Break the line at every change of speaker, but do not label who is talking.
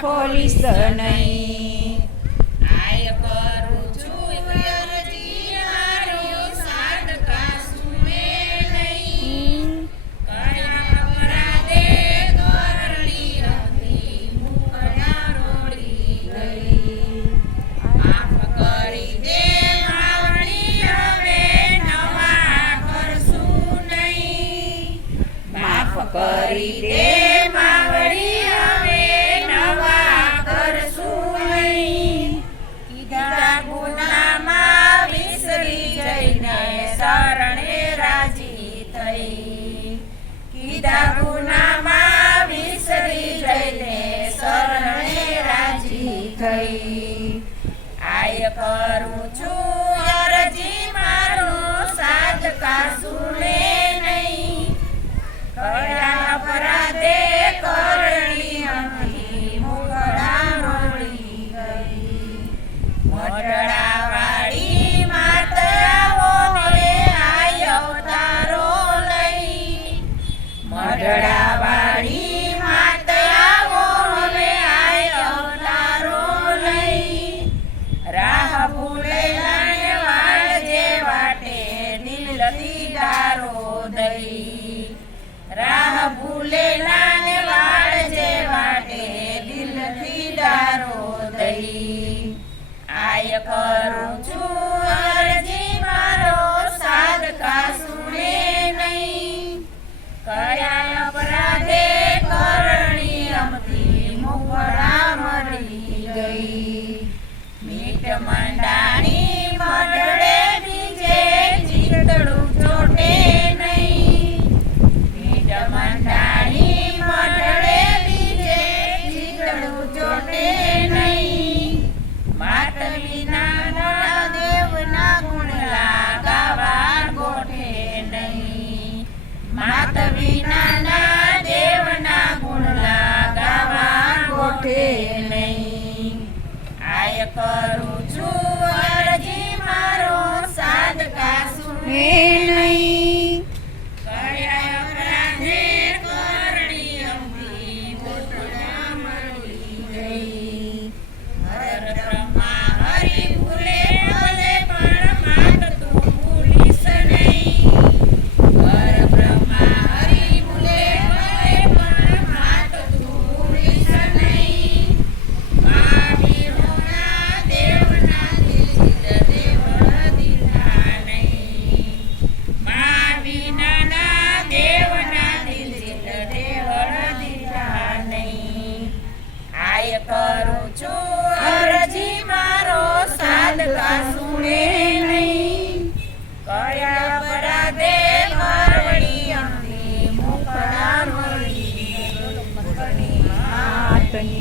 ખોલીશ નહીં. કાર્ય કરું છું. કરું છું. અરજી મારો સાદકા સુણે નહીં. કયા અપરાધે કરણી અમથી મુકડા મળી ગઈ. મીટ મંડા કાર્ય કરું છું. અરજી મારો સાદકા સુને